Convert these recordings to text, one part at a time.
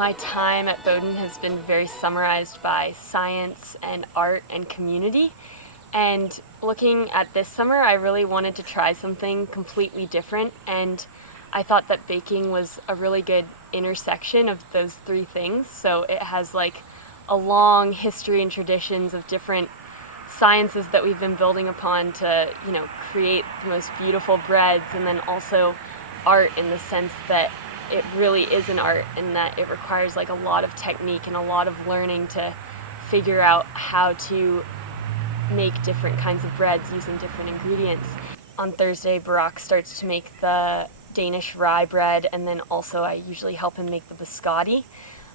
My time at Bowdoin has been very summarized by science and art and community. And looking at this summer, I really wanted to try something completely different, and I thought that baking was a really good intersection of those three things. So it has like a long history and traditions of different sciences that we've been building upon to, create the most beautiful breads, and then also art in the sense that it really is an art and that it requires like a lot of technique and a lot of learning to figure out how to make different kinds of breads using different ingredients. On Thursday, Barack starts to make the Danish rye bread, and then also I usually help him make the biscotti.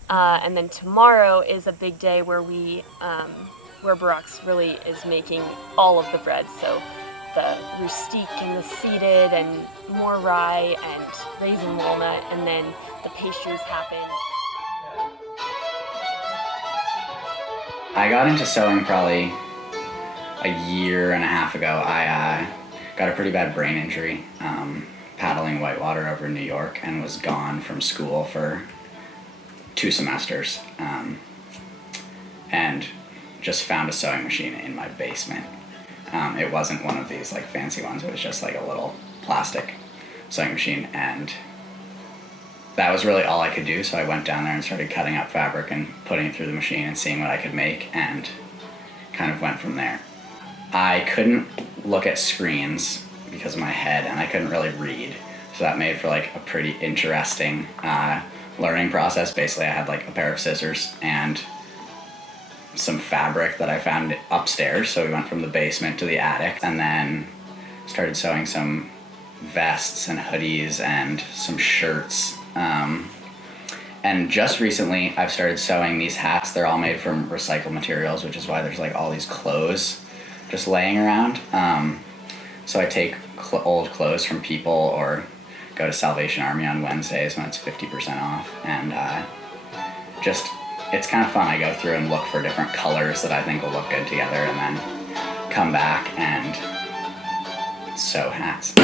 And then tomorrow is a big day where where Barack's really is making all of the breads. So the rustique and the seeded and more rye and raisin walnut, and then the pastries happen. I got into sewing probably a year and a half ago. I got a pretty bad brain injury paddling whitewater over New York, and was gone from school for 2 semesters, and just found a sewing machine in my basement. It wasn't one of these like fancy ones, it was just like a little plastic sewing machine, and that was really all I could do. So I went down there and started cutting up fabric and putting it through the machine and seeing what I could make, and kind of went from there. I couldn't look at screens because of my head, and I couldn't really read, so that made for like a pretty interesting learning process. Basically I had like a pair of scissors and some fabric that I found upstairs, so we went from the basement to the attic, and then started sewing some vests and hoodies and some shirts. And just recently I've started sewing these hats. They're all made from recycled materials, which is why there's like all these clothes just laying around. So I take old clothes from people, or go to Salvation Army on Wednesdays when it's 50% off, and it's kind of fun. I go through and look for different colors that I think will look good together, and then come back and sew hats.